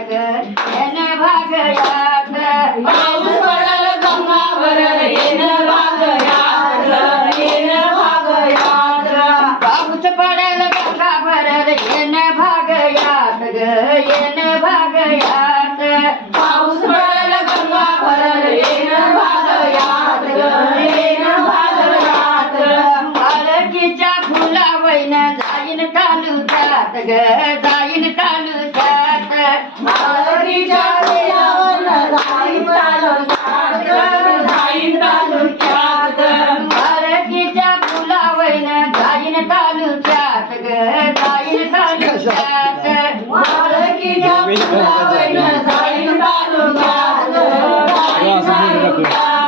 ग येन भागयात पाऊस पडल गंगावर येन भागयात येन भागयात पाऊस पडल गंगावर येन भागयात ग येन भागयात पाऊस पडल गंगावर येन भागयात ग येन भागयात मालकीच्या फुलावैन जाईन तालुक्यात ग जाईन तालुक्यात मालकीच्या फुलावैन जाईन तालुक्यात जाईन तालुक्यात मालकीच्या फुलावैन जाईन तालुक्यात ग जाईन तालुक्यात मालकीच्या फुलावैन जाईन तालुक्यात जाईन तालुक्यात